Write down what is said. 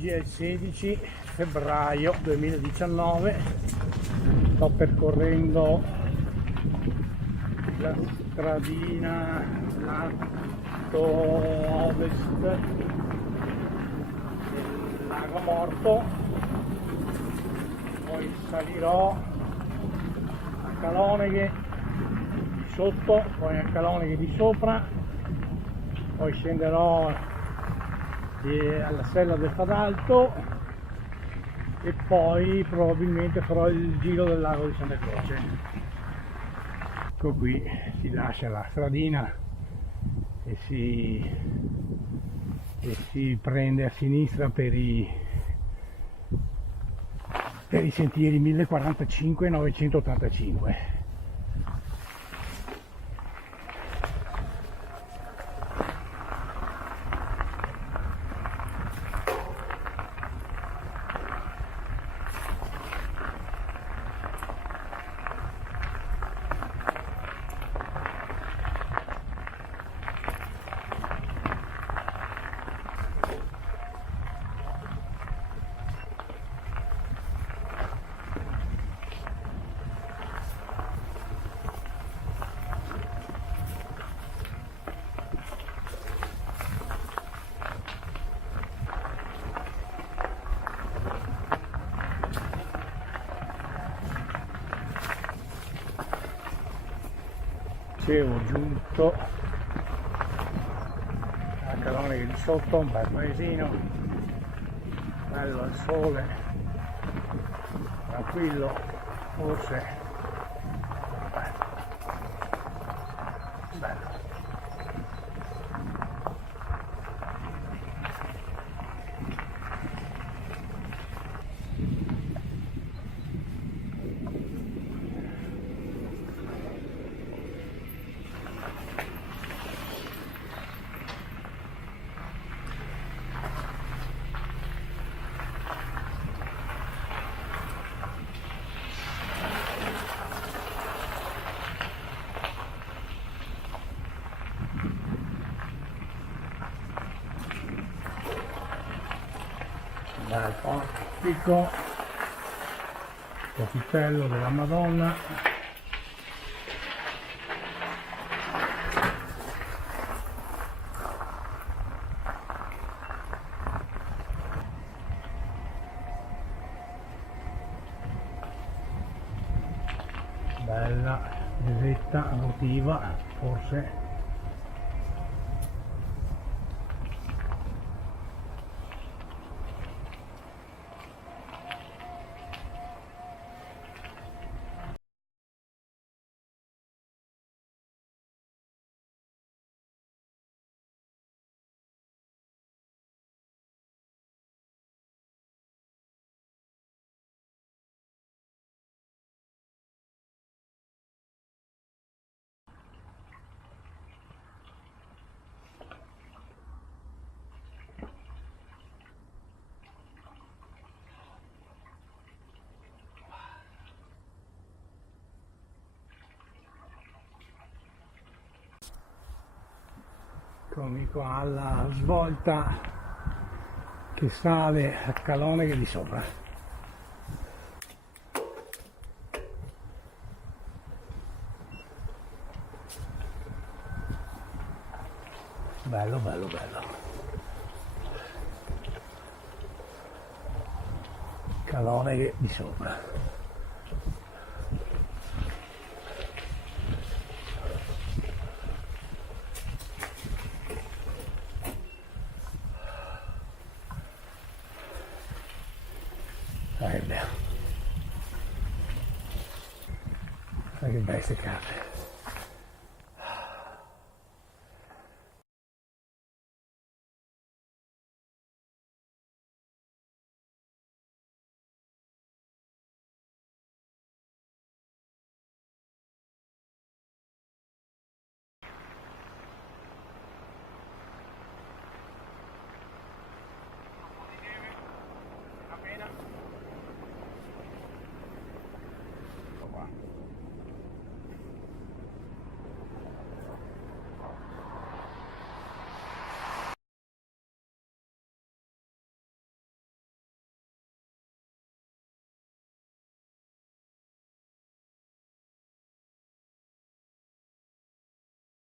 Oggi è il 16 febbraio 2019, sto percorrendo la stradina lato ovest del Lago Morto, poi salirò a Caloneghe di sotto, poi a Caloneghe di sopra, poi scenderò alla Sella del Fadalto e poi probabilmente farò il giro del lago di Santa Croce. Ecco, qui si lascia la stradina e si prende a sinistra per i sentieri 1045 e 985. Ho giunto a Caloneghe di sotto, un bel paesino, bello al sole, tranquillo, forse bello. Dal portico, capitello della Madonna, bella chiesetta votiva, forse. Eccomi qua alla svolta che sale a Caloneghe di sopra. Bello, bello, bello. Caloneghe di sopra. Che bello. Che bei ste case.